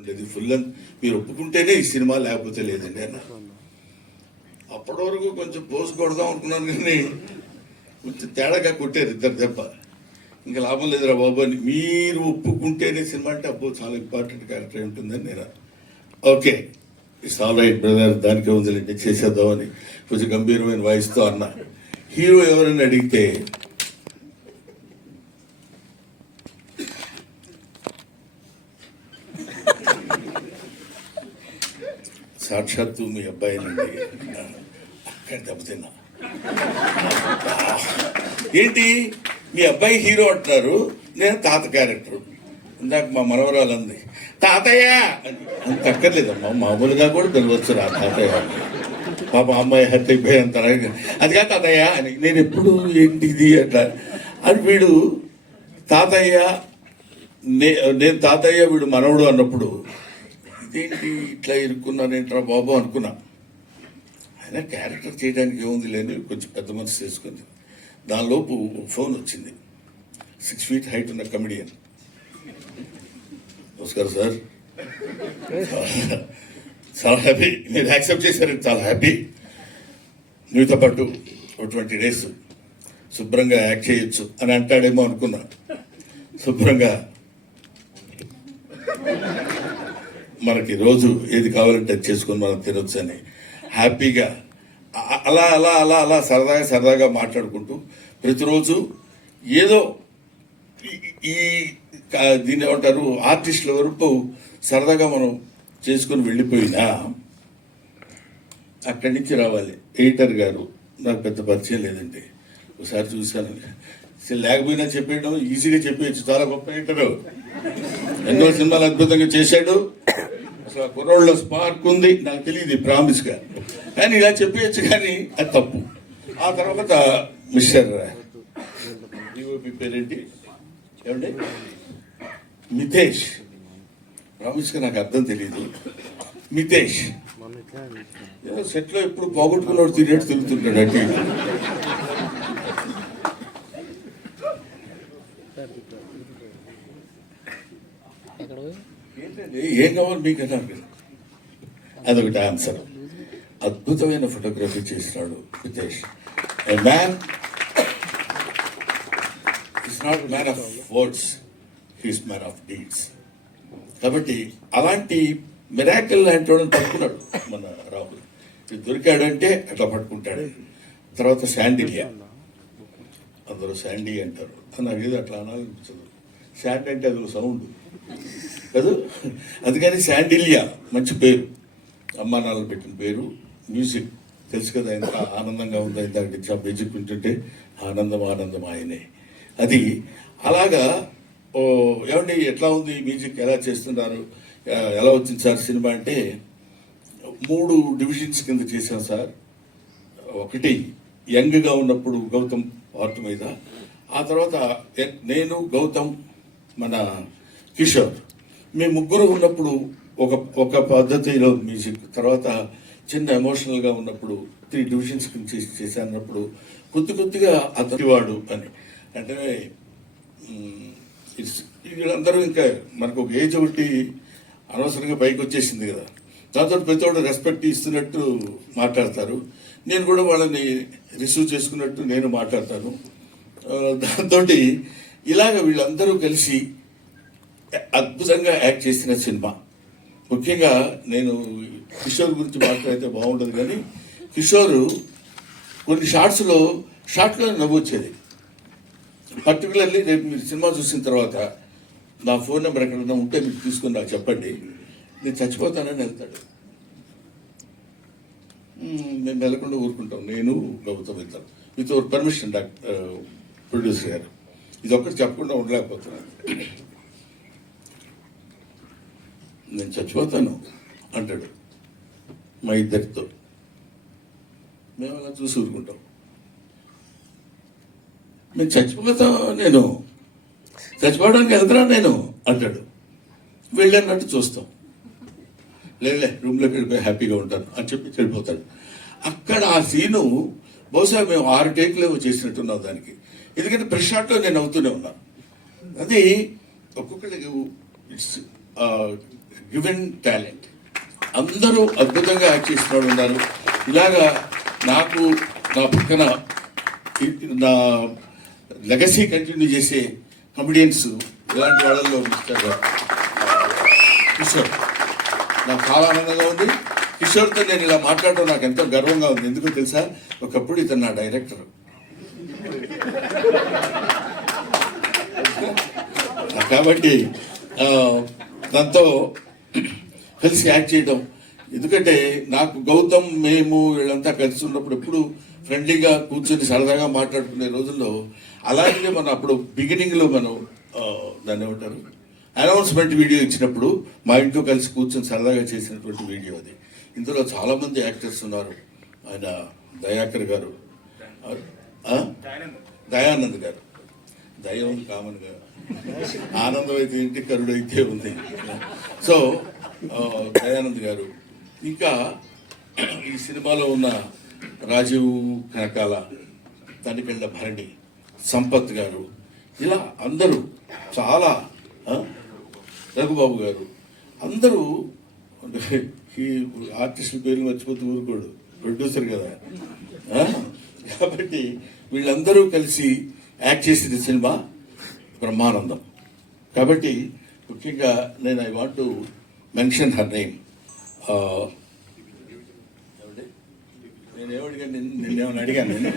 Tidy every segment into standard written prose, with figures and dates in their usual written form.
ఉండేది ఫుల్ అని మీరు ఒప్పుకుంటేనే ఈ సినిమా లేకపోతే లేదండి అన్న. అప్పటి వరకు కొంచెం పోస్ట్ కొడదాం అనుకున్నాను కానీ కొంచెం తేడాగా కొట్టారు ఇద్దరు దెబ్బ. ఇంకా లాభం లేదురా బాబు అని మీరు ఒప్పుకుంటేనే సినిమా అంటే అబ్బో చాలా ఇంపార్టెంట్ క్యారెక్టర్ ఉంటుందని నేను okay it's all right brother, దానికి వదిలేండి చేసేద్దామని కొంచెం గంభీరమైన వాయిస్తో అన్న. హీరో ఎవరైనా అడిగితే సాక్షాత్తు మీ అబ్బాయినండి అక్కడ దెబ్బతిన్నా. ఏంటి మీ అబ్బాయి హీరో అంటున్నారు, నేను తాత క్యారెక్టర్. ఇందాక మా మనవరాలు అంది తాతయ్య అని. అంత అక్కర్లేదమ్మా, మామూలుగా కూడా పిలవచ్చు రా తాతయ్య. పాప అమ్మాయి హత్య అయిపోయి అంత అదిగా తాతయ్య అని. నేను ఎప్పుడు ఏంటిది అట్లా అని వీడు తాతయ్య, నేను తాతయ్య వీడు మనవడు అన్నప్పుడు ఇదేంటి ఇట్లా ఇరుక్కున్నానేంట్రా బాబు అనుకున్నా. ఆయన క్యారెక్టర్ చేయడానికి ఏముంది లేని కొంచెం పెద్ద మనసు చేసుకుంది. దానిలోపు ఫోన్ వచ్చింది. 6 feet హైట్ ఉన్న కమెడియన్. నమస్కారం సార్, చాలా హ్యాపీ మీరు యాక్సెప్ట్ చేశారు, చాలా హ్యాపీ. మీతో పాటు 20 days శుభ్రంగా యాక్ట్ చేయొచ్చు అని అంటాడేమో అనుకున్నా. శుభ్రంగా మనకి రోజు ఏది కావాలంటే అది చేసుకొని మనం తినొచ్చు అని హ్యాపీగా అలా అలా అలా అలా సరదాగా సరదాగా మాట్లాడుకుంటూ ప్రతిరోజు ఏదో ఈ దీన్ని ఏమంటారు ఆర్టిస్టుల వరకు సరదాగా మనం చేసుకొని వెళ్ళిపోయినా అక్కడి నుంచి రావాలి. ఎడిటర్ గారు నాకు పెద్ద పరిచయం లేదండి, ఒకసారి చూశాను. లేకపోయినా చెప్పేయడం ఈజీగా చెప్పేయచ్చు, చాలా గొప్ప ఎడిటరు, ఎన్నో సినిమాలు అద్భుతంగా చేశాడు. అసలు కుర్రోళ్ళ స్పార్క్ ఉంది, నాకు తెలియదు ప్రామిస్గా, కానీ ఇలా చెప్పేయచ్చు, కానీ అది తప్పు. ఆ తర్వాత మిస్టర్ డిఓపి పేరేంటి ఏమండి మితేష్, ప్రామిస్గా నాకు అర్థం తెలియదు. మితేష్ సెట్లో ఎప్పుడు పోగొట్టుకున్నాడు తిరిగేట్టు తిరుగుతుంటాడు అటు. ఏంటండి ఏం కావాలి మీకు అన్నారు, అదొకటి ఆన్సర్. అద్భుతమైన ఫోటోగ్రఫీ చేసినాడు మితేష్. ఏ man is not man of words, he's man of deeds. కాబట్టి అలాంటి మిరాకిల్ లాంటి వాడిని పట్టుకున్నాడు మన రాహుల్. ఇది దొరికాడంటే అట్లా పట్టుకుంటాడు. తర్వాత శాండిలియా, అందరూ శాండీ అంటారు, నాకు ఏదో అట్లా అనాలనిపించదు. శాండ్ అంటే అది సౌండ్ కదా, అందుకని శాండిలియా మంచి పేరు, అమ్మా నాన్నలు పెట్టిన పేరు. మ్యూజిక్ తెలుసు కదా ఎంత ఆనందంగా ఉందో, ఇంత మ్యూజిక్ వింటుంటే ఆనందం ఆనందం ఆయనే. అది అలాగా ఏమండి ఎట్లా ఉంది మ్యూజిక్, ఎలా చేస్తున్నారు, ఎలా వచ్చింది సార్ సినిమా అంటే 3 divisions కింద చేశాం సార్. ఒకటి యంగ్గా ఉన్నప్పుడు గౌతమ్ పార్ట్ మీద, ఆ తర్వాత నేను గౌతమ్ మన కిషోర్ మేము ముగ్గురు ఉన్నప్పుడు ఒక పద్ధతిలో మ్యూజిక్, తర్వాత చిన్న ఎమోషనల్గా ఉన్నప్పుడు 3 divisions కింద చేశానప్పుడు కొద్దిగా అతనివాడు అని అంటే వీళ్ళందరూ ఇంకా మనకు ఒక ఏజ్ ఒకటి అనవసరంగా పైకి వచ్చేసింది కదా, దాంతో ప్రతి ఒక్కరు రెస్పెక్ట్ ఇస్తున్నట్టు మాట్లాడతారు. నేను కూడా వాళ్ళని రిసీవ్ చేసుకున్నట్టు నేను మాట్లాడతాను. దాంతో ఇలాగ వీళ్ళందరూ కలిసి అద్భుతంగా యాక్ట్ చేసిన సినిమా. ముఖ్యంగా నేను కిషోర్ గురించి మాట్లాడితే బాగుండదు, కానీ కిషోర్ కొన్ని షార్ట్లో నవ్వు వచ్చేది. పర్టికులర్లీ రేపు మీరు సినిమా చూసిన తర్వాత నా ఫోన్ నెంబర్ ఎక్కడన్నా ఉంటే మీరు తీసుకుని నాకు చెప్పండి, నేను చచ్చిపోతానని వెళ్తాడు. మేము వెళ్ళకుండా ఊరుకుంటాం, నేను గౌతమ్ వెళ్తాను విత్ అవర్ పర్మిషన్. ప్రొడ్యూసర్ గారు ఇది ఒక్కటి చెప్పకుండా ఉండలేకపోతున్నాను. నేను చచ్చిపోతాను అంటాడు మా ఇద్దరితో. మేము అలా చూసి ఊరుకుంటాం. నేను చచ్చిపోతాం, నేను చచ్చిపోవడానికి వెళ్తున్నాను నేను అంటాడు. వెళ్ళన్నట్టు చూస్తాం, లేదులే రూమ్లోకి వెళ్ళిపోయి హ్యాపీగా ఉంటాను అని చెప్పి వెళ్ళిపోతాడు. అక్కడ ఆ సీను బహుశా మేము 6 takes చేసినట్టున్నాం దానికి, ఎందుకంటే ప్రెస్ షాట్లో నేను అవుతూనే ఉన్నాను. అది ఒక్కొక్కరికి ఇట్స్ గివెన్ టాలెంట్. అందరూ అద్భుతంగా యాక్ట్ చేసిన వాళ్ళు ఉన్నారు. ఇలాగా నాకు నా పక్కన నా లెగసీ కంటిన్యూ చేసే కమెడియన్స్ ఇలాంటి వాళ్ళల్లో మిస్టర్ కిషోర్ నాకు చాలా ఆనందంగా ఉంది. కిషోర్తో నేను ఇలా మాట్లాడటం నాకు ఎంతో గర్వంగా ఉంది. ఎందుకో తెలుసా, ఒకప్పుడు ఇతను నా డైరెక్టర్. కాబట్టి దాంతో కలిసి యాక్ట్ చేయడం, ఎందుకంటే నాకు గౌతమ్ మేము వీళ్ళంతా కలిసి ఉన్నప్పుడు ఎప్పుడు ఫ్రెండ్లీగా కూర్చొని సరదాగా మాట్లాడుకునే రోజుల్లో అలాగే మనం అప్పుడు బిగినింగ్లో మనం దాన్ని ఏమంటారు అనౌన్స్మెంట్ వీడియో ఇచ్చినప్పుడు మా ఇంట్లో కలిసి కూర్చొని సరదాగా చేసినటువంటి వీడియో అది. ఇందులో చాలామంది యాక్టర్స్ ఉన్నారు. ఆయన దయాకర్ గారు, దయానంద్ గారు, దయ ఉంది కామన్గా, ఆనందం అయితే ఏంటి, కరుడు అయితే ఉంది. సో దయానంద్ గారు, ఇంకా ఈ సినిమాలో ఉన్న రాజీవ్ కనకాల, తనికెళ్ళ భరణి, సంపత్ గారు, ఇలా అందరూ చాలా, రఘుబాబు గారు, అందరూ ఈ ఆర్టిస్టుల పేర్లు మర్చిపోతూ ఊరుకోడు, ప్రొడ్యూసర్ కదా. కాబట్టి వీళ్ళందరూ కలిసి యాక్ట్ చేసిన సినిమా బ్రహ్మానందం. కాబట్టి ముఖ్యంగా నేను I want to mention her name. నేను ఏమడిగాను, నిన్నేమని అడిగాను, నేను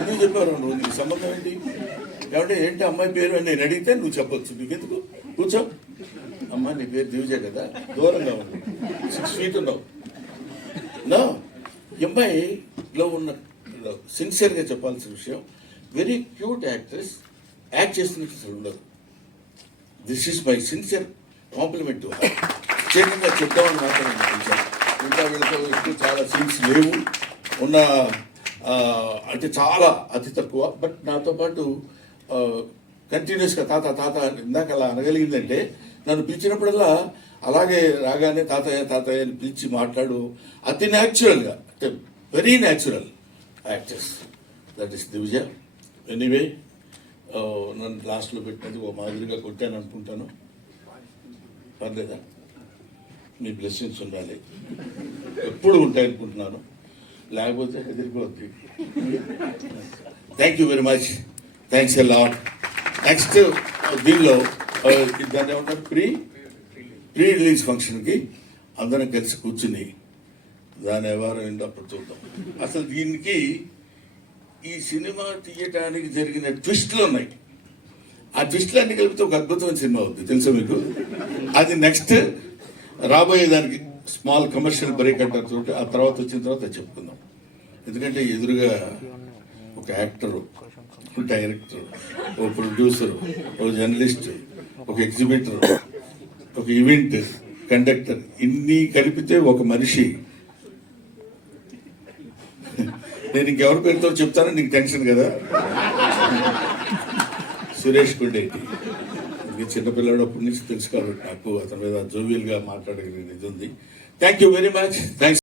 ఎందుకు చెప్పారు నువ్వు, నీకు సంబంధం ఏంటి, ఏమంటే ఏంటి అమ్మాయి పేరు అని నేను అడిగితే నువ్వు చెప్పొచ్చు, నీకు ఎందుకు, కూర్చో. అమ్మ నీ పేరు దివిజే కదా, దూరంగా ఉంది, 6 feet ఉన్నావు. నా అమ్మాయిలో ఉన్న సిన్సియర్గా చెప్పాల్సిన విషయం, వెరీ క్యూట్ యాక్ట్రెస్, యాక్ట్ చేస్తున్నట్టు ఉండదు. This is my sincere compliment. ప్రత్యేకంగా చెప్తామని మాత్రం అనిపించాను. ఇంకా వీళ్ళతో ఎక్కువ చాలా సీన్స్ లేవు ఉన్న, అంటే చాలా అతి తక్కువ. బట్ నాతో పాటు కంటిన్యూస్గా తాత తాత ఇందాక అలా అనగలిగిందంటే, నన్ను పిలిచినప్పుడల్లా అలాగే రాగానే తాతయ్య తాతయ్య అని పిలిచి మాట్లాడు, అతి న్యాచురల్గా, అంటే very natural actors. That is Divija. Anyway, నన్ను లాస్ట్లో పెట్టినది ఓ మాదిరిగా కొట్టాను అనుకుంటాను. పర్లేదా? మీ బ్లెస్సింగ్స్ ఉండాలి, ఎప్పుడు ఉంటాయనుకుంటున్నాను, లేకపోతే ఎదిరిపోద్ది. Thank you very much, thanks a lot. Next దీనిలో దాన్ని ఏమంటారు, ప్రీ రిలీజ్ ఫంక్షన్కి అందరం కలిసి కూర్చుని దాని వ్యవహారం ఏంటో అప్పుడు చూద్దాం. అసలు దీనికి ఈ సినిమా తీయటానికి జరిగిన ట్విస్ట్లు ఉన్నాయి. ఆ ట్విస్ట్లు అన్ని కలిపితే ఒక అద్భుతమైన సినిమా అవుతుంది, తెలుసా మీకు. అది నెక్స్ట్ రాబోయేదానికి స్మాల్ కమర్షియల్ బ్రేక్ అంటారు, ఆ తర్వాత వచ్చిన తర్వాత చెప్పుకుందాం. ఎందుకంటే ఎదురుగా ఒక యాక్టరు, ఒక డైరెక్టర్, ఒక ప్రొడ్యూసర్, ఒక జర్నలిస్ట్, ఒక ఎగ్జిబిటర్, ఒక ఈవెంట్ కండక్టర్, ఇన్ని కలిపితే ఒక మనిషి. నేను ఇంకెవరి పేరుతో చెప్తానో నీకు టెన్షన్ కదా. సురేష్ కొండేటి, చిన్నపిల్లడు అప్పటి నుంచి తెలుసు కాబట్టి నాకు అతని మీద జోవియల్గా మాట్లాడగలిగిన ఇది ఉంది. Thank you very much, thanks.